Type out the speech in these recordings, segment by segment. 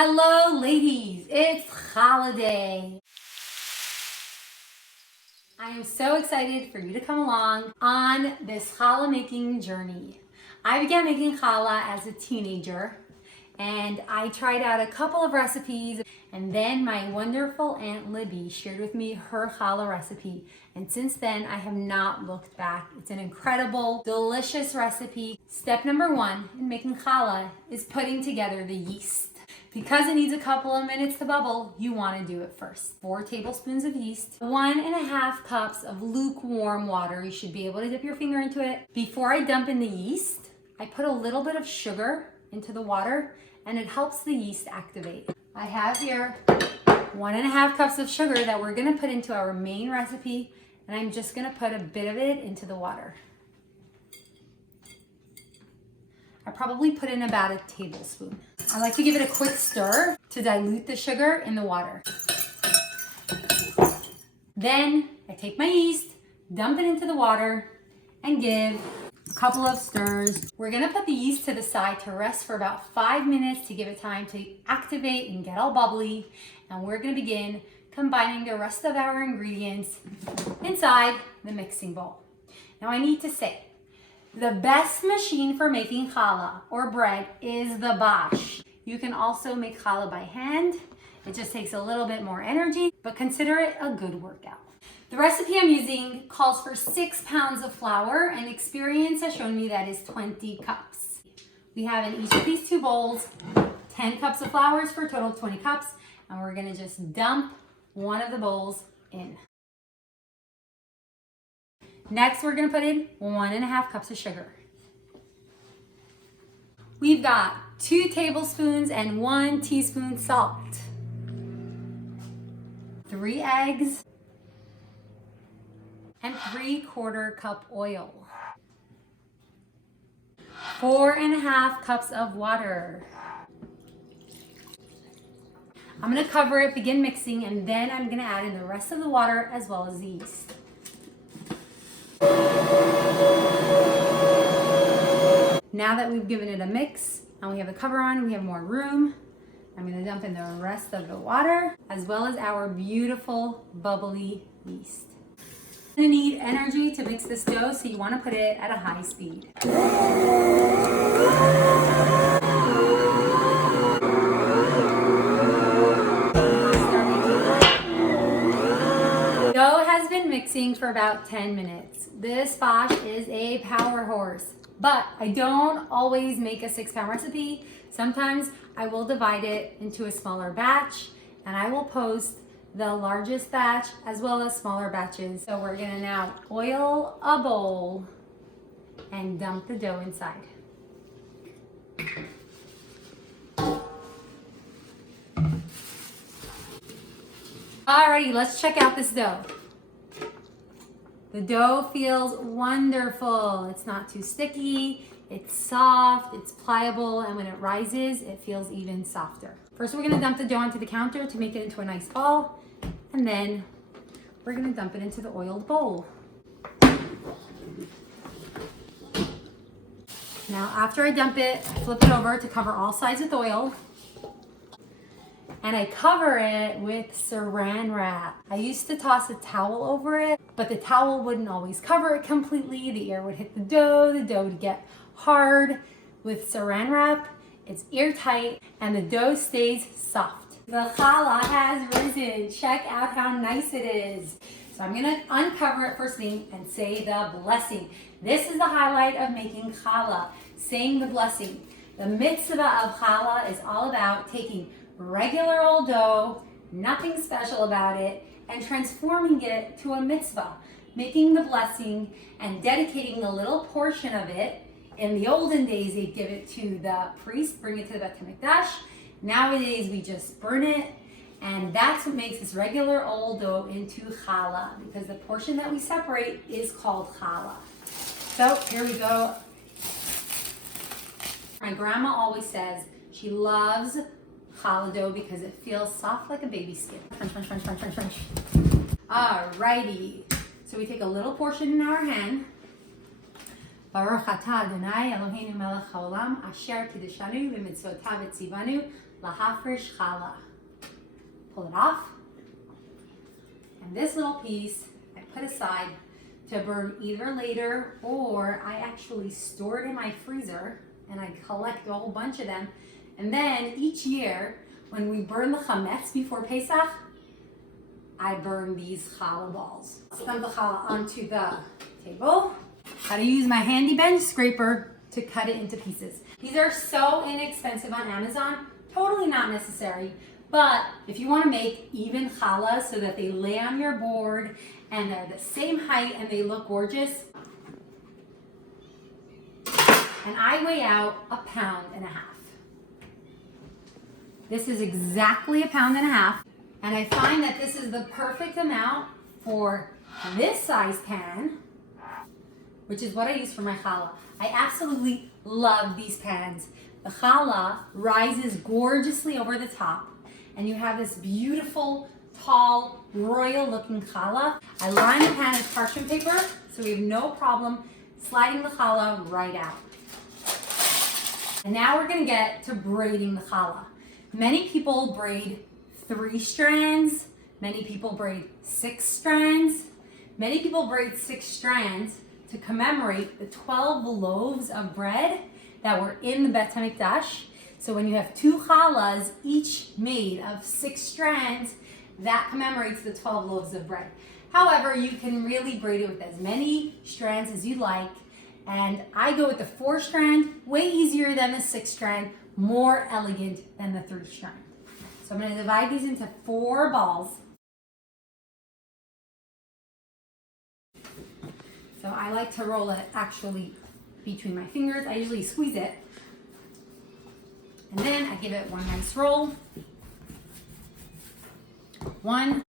Hello ladies, it's holiday. I am so excited for you to come along on this challah making journey. I began making challah as a teenager and I tried out a couple of recipes, and then my wonderful Aunt Libby shared with me her challah recipe, and since then I have not looked back. It's an incredible, delicious recipe. Step number one in making challah is putting together the yeast. Because it needs a couple of minutes to bubble, you want to do it first. 4 tablespoons of yeast, 1.5 cups of lukewarm water. You should be able to dip your finger into it. Before I dump in the yeast, I put a little bit of sugar into the water and it helps the yeast activate. I have here 1.5 cups of sugar that we're going to put into our main recipe, and I'm just going to put a bit of it into the water. I probably put in about a tablespoon. I like to give it a quick stir to dilute the sugar in the water. Then I take my yeast, dump it into the water, and give a couple of stirs. We're gonna put the yeast to the side to rest for about 5 minutes to give it time to activate and get all bubbly. And we're gonna begin combining the rest of our ingredients inside the mixing bowl. Now I need to say, the best machine for making challah or bread is the bash. You can also make challah by hand. It just takes a little bit more energy, but consider it a good workout. The recipe I'm using calls for 6 pounds of flour, and experience has shown me that is 20 cups. We have in each of these 2 bowls 10 cups of flour for a total of 20 cups, and we're gonna just dump one of the bowls in. Next, we're gonna put in 1.5 cups of sugar. We've got 2 tablespoons and 1 teaspoon salt, 3 eggs, and 3/4 cup oil, 4.5 cups of water. I'm gonna cover it, begin mixing, and then I'm gonna add in the rest of the water as well as the yeast. Now that we've given it a mix and we have the cover on, we have more room. I'm going to dump in the rest of the water as well as our beautiful bubbly yeast. You're going to need energy to mix this dough, so you want to put it at a high speed. Dough has been mixing for about 10 minutes. This bash is a power horse. But I don't always make a 6-pound recipe. Sometimes I will divide it into a smaller batch, and I will post the largest batch as well as smaller batches. So we're gonna now oil a bowl and dump the dough inside. Alrighty, let's check out this dough. The dough feels wonderful. It's not too sticky, it's soft, it's pliable, and when it rises, it feels even softer. First, we're gonna dump the dough onto the counter to make it into a nice ball, and then we're gonna dump it into the oiled bowl. Now, after I dump it, I flip it over to cover all sides with oil. And I cover it with saran wrap. I used to toss a towel over it, but the towel wouldn't always cover it completely. The air would hit the dough would get hard. With saran wrap, it's airtight and the dough stays soft. The challah has risen. Check out how nice it is. So I'm gonna uncover it first thing and say the blessing. This is the highlight of making challah, saying the blessing. The mitzvah of challah is all about taking regular old dough, nothing special about it, and transforming it to a mitzvah, making the blessing and dedicating a little portion of it. In the olden days, they'd give it to the priest, bring it to the Bet HaMikdash. Nowadays, we just burn it, and that's what makes this regular old dough into challah, because the portion that we separate is called challah. So here we go. My grandma always says she loves challah dough because it feels soft like a baby skin. Crunch, crunch, crunch, crunch, crunch, crunch. Alrighty. So we take a little portion in our hand. Baruch atah Adonai Eloheinu melech haolam asher kiddushanu v'mitzvotav etzivanu lahafresh challah. Pull it off. And this little piece I put aside to burn either later, or I actually store it in my freezer and I collect a whole bunch of them. And then each year, when we burn the chametz before Pesach, I burn these challah balls. Stump the challah onto the table. Gotta use my handy bench scraper to cut it into pieces. These are so inexpensive on Amazon, totally not necessary. But if you want to make even challah so that they lay on your board and they're the same height and they look gorgeous, and I weigh out 1.5 pounds. This is exactly 1.5 pounds, and I find that this is the perfect amount for this size pan, which is what I use for my challah. I absolutely love these pans. The challah rises gorgeously over the top, and you have this beautiful, tall, royal looking challah. I line the pan with parchment paper, so we have no problem sliding the challah right out. And now we're gonna get to braiding the challah. Many people braid 3 strands, many people braid 6 strands, many people braid 6 strands to commemorate the 12 loaves of bread that were in the Bet HaMikdash. So when you have 2 challahs, each made of 6 strands, that commemorates the 12 loaves of bread. However, you can really braid it with as many strands as you like. And I go with the 4 strand, way easier than the 6 strand, more elegant than the 3 strand. So I'm gonna divide these into 4 balls. So I like to roll it actually between my fingers. I usually squeeze it. And then I give it one nice roll. 1.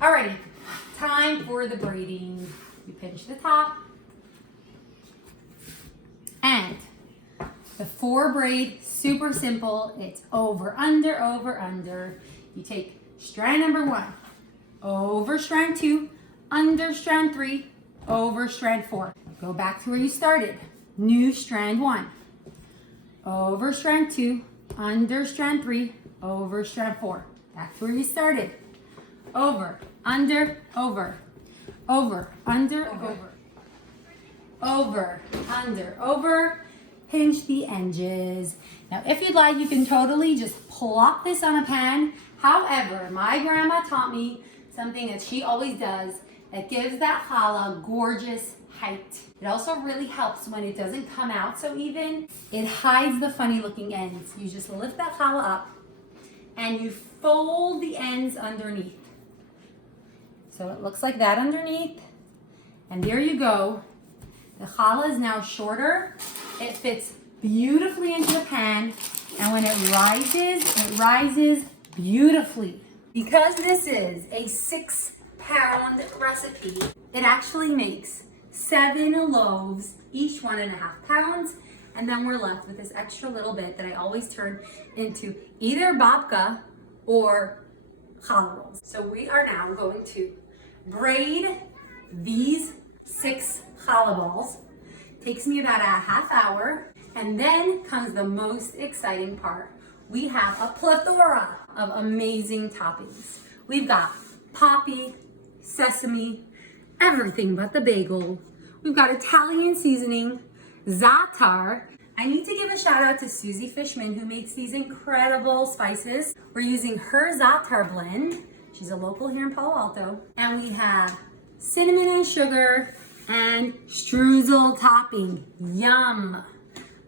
Alrighty, time for the braiding. You pinch the top. And the 4 braid, super simple. It's over, under, over, under. You take strand number 1, over strand 2, under strand 3, over strand 4. Go back to where you started. New strand 1, over strand 2, under strand 3, over strand 4. Back to where you started. Over, under, over, over, under, over, over, under, over. Pinch the edges. Now, if you'd like, you can totally just plop this on a pan. However, my grandma taught me something that she always does that gives that challah gorgeous height. It also really helps when it doesn't come out so even. It hides the funny looking ends. You just lift that challah up and you fold the ends underneath. So it looks like that underneath. And there you go. The challah is now shorter. It fits beautifully into the pan. And when it rises beautifully. Because this is a 6-pound recipe, it actually makes 7 loaves, each 1.5 pounds. And then we're left with this extra little bit that I always turn into either babka or challah rolls. So we are now going to braid these 6 challah balls. Takes me about a half hour. And then comes the most exciting part. We have a plethora of amazing toppings. We've got poppy, sesame, everything but the bagel. We've got Italian seasoning, za'atar. I need to give a shout out to Susie Fishman, who makes these incredible spices. We're using her za'atar blend. She's a local here in Palo Alto. And we have cinnamon and sugar and streusel topping. Yum.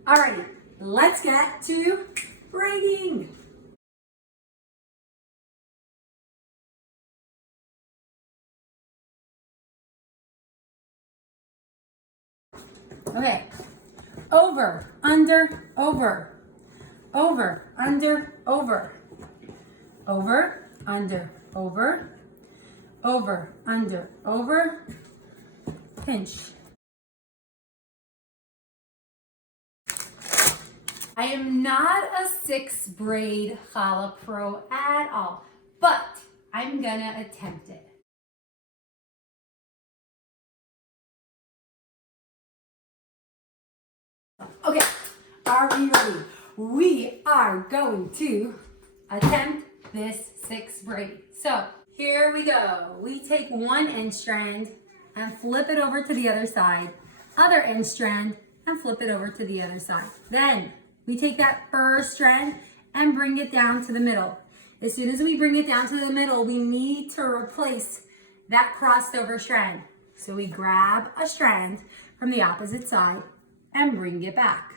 Alrighty, let's get to braiding. Okay, over, under, over, over, under, over, over, under, over, over, under, over, pinch. I am not a 6 braid challah pro at all, but I'm gonna attempt it. Okay, are we ready? We are going to attempt this 6 braid. So here we go. We take one end strand and flip it over to the other side. Other end strand and flip it over to the other side. Then we take that first strand and bring it down to the middle. As soon as we bring it down to the middle, we need to replace that crossed over strand. So we grab a strand from the opposite side and bring it back.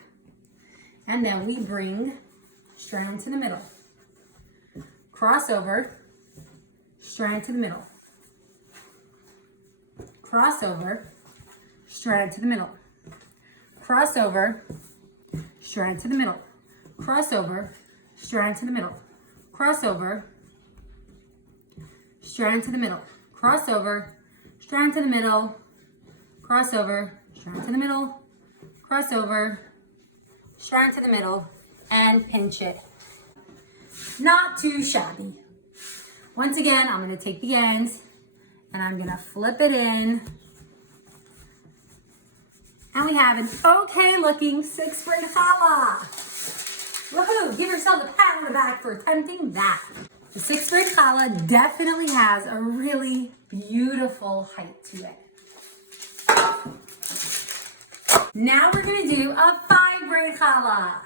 And then we bring strand to the middle. Cross over, strand to the middle. Cross over, strand to the middle. Cross over, strand to the middle. Cross over, strand to the middle. Cross over, strand to the middle. Cross over, strand to the middle. Cross over, strand to the middle. Cross over, strand to the middle, and pinch it. Not too shabby. Once again, I'm going to take the ends and I'm going to flip it in. And we have an okay looking 6 braid challah. Woohoo! Give yourself a pat on the back for attempting that. The 6 braid challah definitely has a really beautiful height to it. Now we're going to do a 5 braid challah.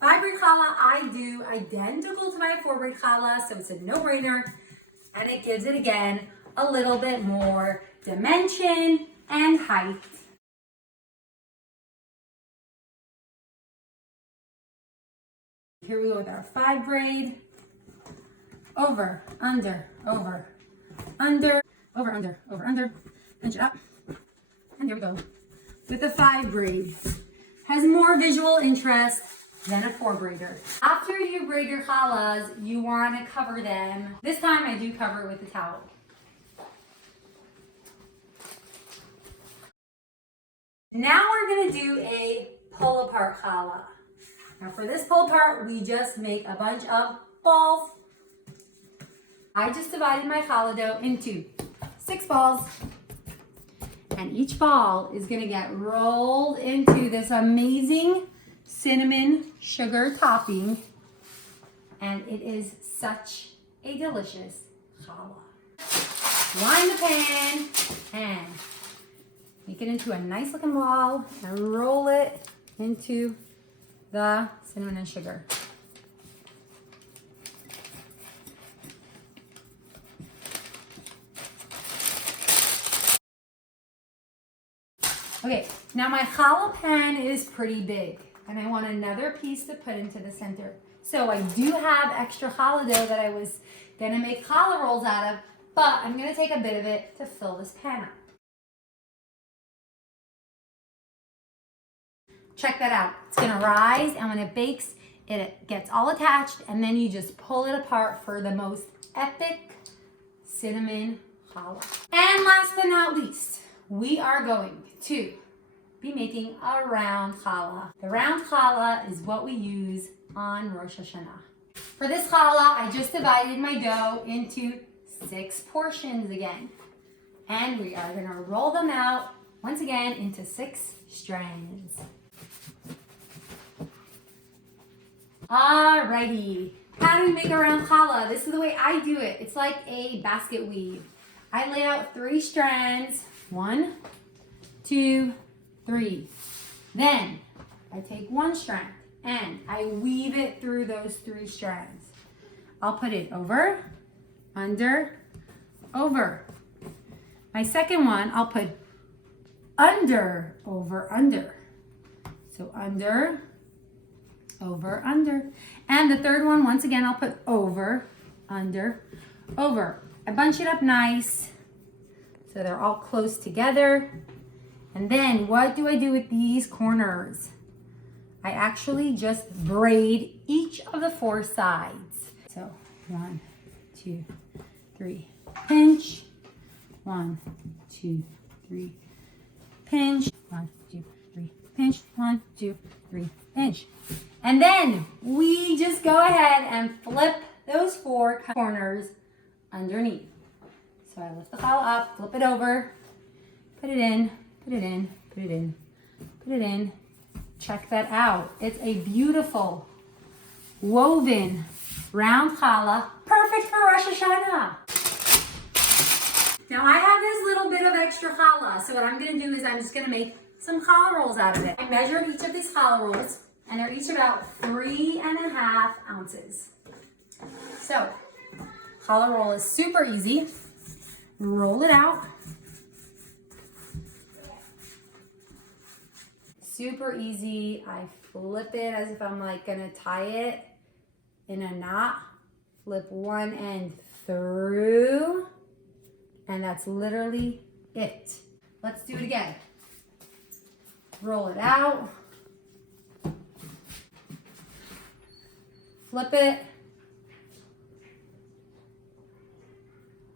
5 braid challah I do identical to my 4 braid challah, so it's a no-brainer. And it gives it, again, a little bit more dimension and height. Here we go with our 5 braid. Over, under, over, under, over, under, over, under. Pinch it up. And there we go. With the 5 braid. Has more visual interest than a 4 braider. After you braid your challahs, you want to cover them. This time I do cover it with a towel. Now we're going to do a pull apart challah. Now for this pull apart, we just make a bunch of balls. I just divided my challah dough into 6 balls. And each ball is going to get rolled into this amazing cinnamon sugar topping. And it is such a delicious challah. Line the pan and make it into a nice looking ball and roll it into the cinnamon and sugar. Okay, now my challah pan is pretty big and I want another piece to put into the center. So I do have extra challah dough that I was gonna make challah rolls out of, but I'm gonna take a bit of it to fill this pan up. Check that out. It's gonna rise, and when it bakes, it gets all attached, and then you just pull it apart for the most epic cinnamon challah. And last but not least, we are going to be making a round challah. The round challah is what we use on Rosh Hashanah. For this challah, I just divided my dough into 6 portions again. And we are gonna roll them out, once again, into 6 strands. Alrighty, how do we make a round challah? This is the way I do it. It's like a basket weave. I lay out 3 strands. 1, 2, 3. Then I take 1 strand and I weave it through those 3 strands. I'll put it over, under, over. My second one, I'll put under, over, under. So under, over, under. And the third one, once again, I'll put over, under, over. I bunch it up nice so they're all close together. And then what do I do with these corners? I actually just braid each of the 4 sides. So 1, 2, 3, pinch. 1, 2, 3, pinch. 1, 2, 3, pinch. 1, 2, 3, pinch. And then we just go ahead and flip those 4 corners underneath. So I lift the challah up, flip it over, put it in, put it in, put it in, put it in, Check that out. It's a beautiful woven round challah, perfect for Rosh Hashanah. Now I have this little bit of extra challah, so what I'm gonna do is I'm just gonna make some challah rolls out of it. I measured each of these challah rolls, and they're each about 3.5 ounces. So, challah roll is super easy. Roll it out. Super easy. I flip it as if I'm like gonna tie it in a knot. Flip one end through, and that's literally it. Let's do it again. Roll it out. Flip it.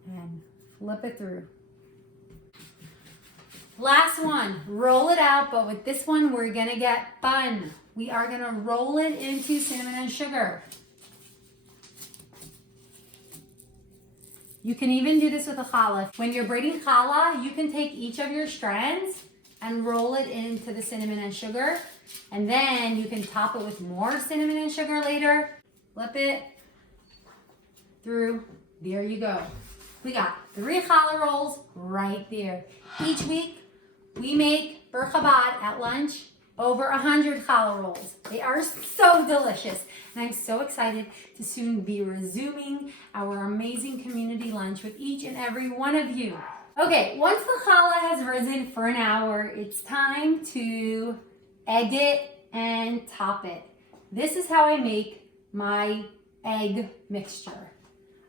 And flip it through. Last one, roll it out, but with this one, we're gonna get fun. We are gonna roll it into cinnamon and sugar. You can even do this with a challah. When you're braiding challah, you can take each of your strands and roll it into the cinnamon and sugar, and then you can top it with more cinnamon and sugar later. Flip it through, there you go. We got 3 challah rolls right there. Each week, we make for Chabad at lunch over 100 challah rolls. They are so delicious. And I'm so excited to soon be resuming our amazing community lunch with each and every one of you. Okay, once the challah has risen for an hour, it's time to egg it and top it. This is how I make my egg mixture.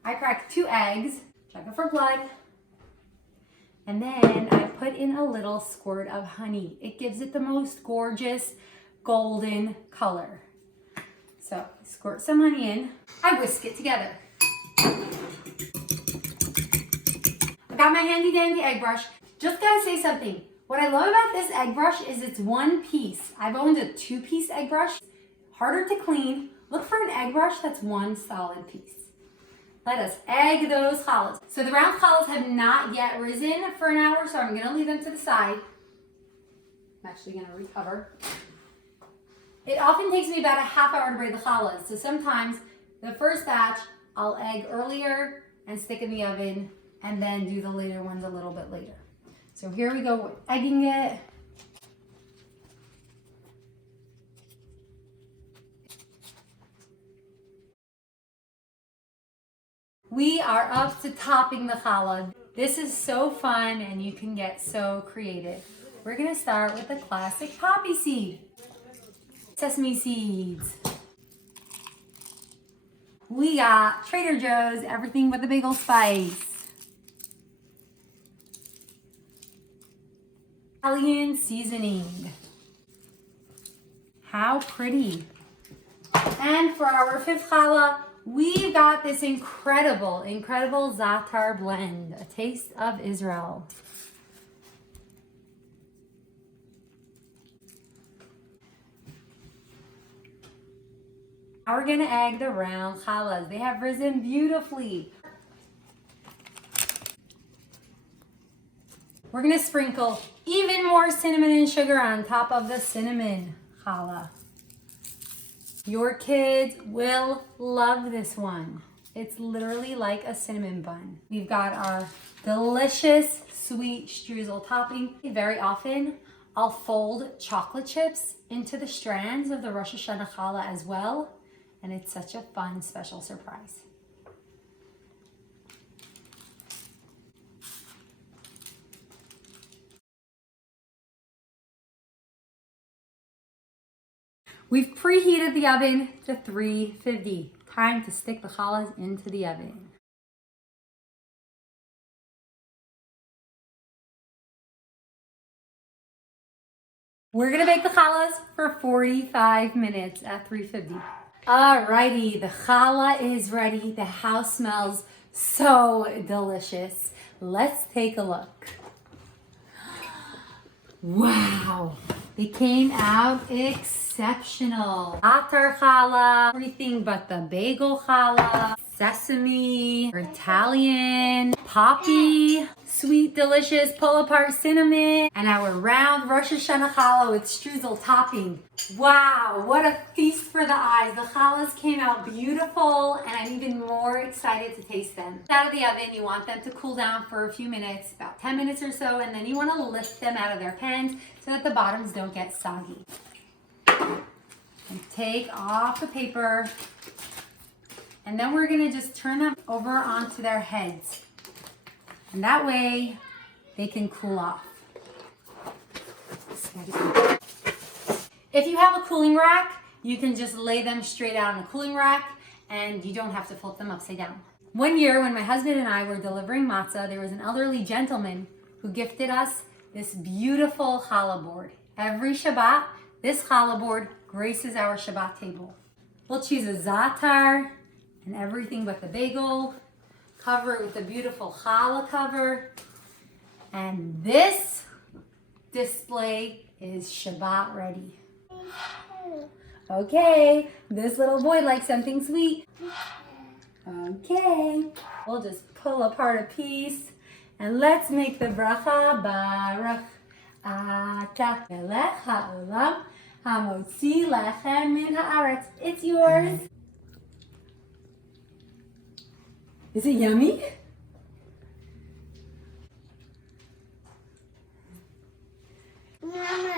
I crack 2 eggs, check it for blood, and then I put in a little squirt of honey. It gives it the most gorgeous golden color. So squirt some honey in. I whisk it together. I got my handy dandy egg brush. Just gotta say something. What I love about this egg brush is it's one piece. I've owned a 2-piece egg brush. Harder to clean. Look for an egg brush that's one solid piece. Let us egg those challahs. So the round challahs have not yet risen for an hour, so I'm gonna leave them to the side. I'm actually gonna recover. It often takes me about a half hour to braid the challahs. So sometimes the first batch I'll egg earlier and stick in the oven, and then do the later ones a little bit later. So here we go, we're egging it. We are up to topping the challah. This is so fun and you can get so creative. We're gonna start with the classic poppy seed. Sesame seeds. We got Trader Joe's, everything but the bagel spice. Italian seasoning. How pretty. And for our 5th challah, we've got this incredible za'atar blend, a taste of Israel. Now we're gonna egg the round challahs. They have risen beautifully. We're gonna sprinkle even more cinnamon and sugar on top of the cinnamon challah. Your kids will love this one. It's literally like a cinnamon bun. We've got our delicious sweet streusel topping. Very often, I'll fold chocolate chips into the strands of the Rosh Hashanah challah as well. And it's such a fun, special surprise. We've preheated the oven to 350. Time to stick the challahs into the oven. We're gonna bake the challahs for 45 minutes at 350. Alrighty, the challah is ready. The house smells so delicious. Let's take a look. Wow, they came out exceptional. Za'atar challah, everything but the bagel challah. sesame, or Italian, poppy, sweet, delicious, pull-apart cinnamon, and our round Rosh Hashanah challah with streusel topping. Wow, what a feast for the eyes. The challahs came out beautiful, and I'm even more excited to taste them. Out of the oven, you want them to cool down for a few minutes, about 10 minutes or so, and then you want to lift them out of their pans so that the bottoms don't get soggy. And take off the paper. And then we're gonna just turn them over onto their heads. And that way they can cool off. If you have a cooling rack, you can just lay them straight out on a cooling rack and you don't have to flip them upside down. One year when my husband and I were delivering matzah, there was an elderly gentleman who gifted us this beautiful challah board. Every Shabbat, this challah board graces our Shabbat table. We'll choose a za'atar and everything but the bagel. Cover it with a beautiful challah cover. And this display is Shabbat ready. Okay, this little boy likes something sweet. Okay, we'll just pull apart a piece and let's make the bracha. Baruch atah melech ha'olam hamotzi lechem min haaretz. It's yours. Is it yummy? Yummy.